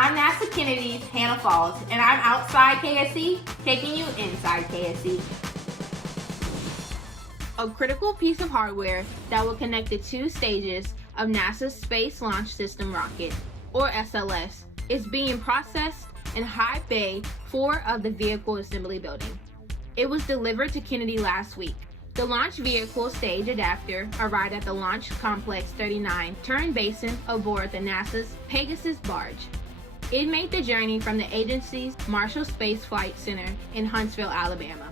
I'm NASA Kennedy's Hannah Falls, and I'm outside KSC, taking you inside KSC. A critical piece of hardware that will connect the two stages of NASA's Space Launch System rocket, or SLS, is being processed in High Bay 4 of the Vehicle Assembly Building. It was delivered to Kennedy last week. The launch vehicle stage adapter arrived at the Launch Complex 39 turn basin aboard the NASA's Pegasus barge. It made the journey from the agency's Marshall Space Flight Center in Huntsville, Alabama.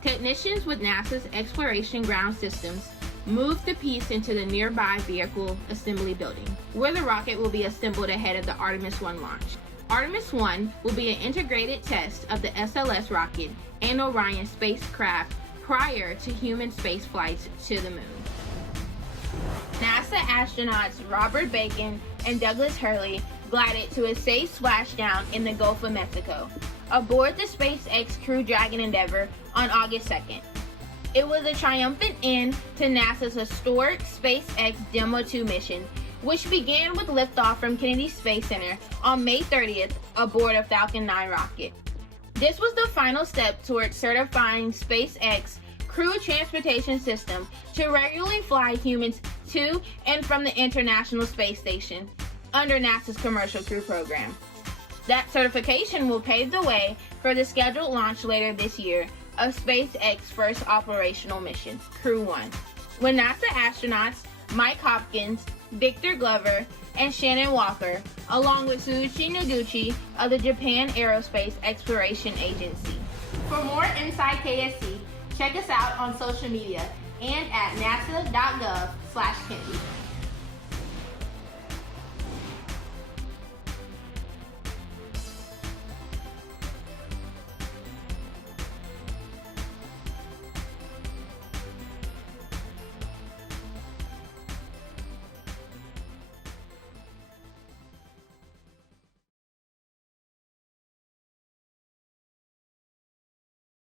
Technicians with NASA's Exploration Ground Systems moved the piece into the nearby Vehicle Assembly Building, where the rocket will be assembled ahead of the Artemis I launch. Artemis I will be an integrated test of the SLS rocket and Orion spacecraft prior to human space flights to the moon. NASA astronauts Robert Behnken and Douglas Hurley glided to a safe splashdown in the Gulf of Mexico aboard the SpaceX Crew Dragon Endeavour on August 2nd. It was a triumphant end to NASA's historic SpaceX Demo 2 mission, which began with liftoff from Kennedy Space Center on May 30th aboard a Falcon 9 rocket. This was the final step towards certifying SpaceX Crew Transportation System to regularly fly humans to and from the International Space Station under NASA's Commercial Crew Program. That certification will pave the way for the scheduled launch later this year of SpaceX's first operational mission, Crew 1, when NASA astronauts Mike Hopkins, Victor Glover, and Shannon Walker, along with Suichi Noguchi of the Japan Aerospace Exploration Agency. For more Inside KSC, check us out on social media and at nasa.gov/Kennedy.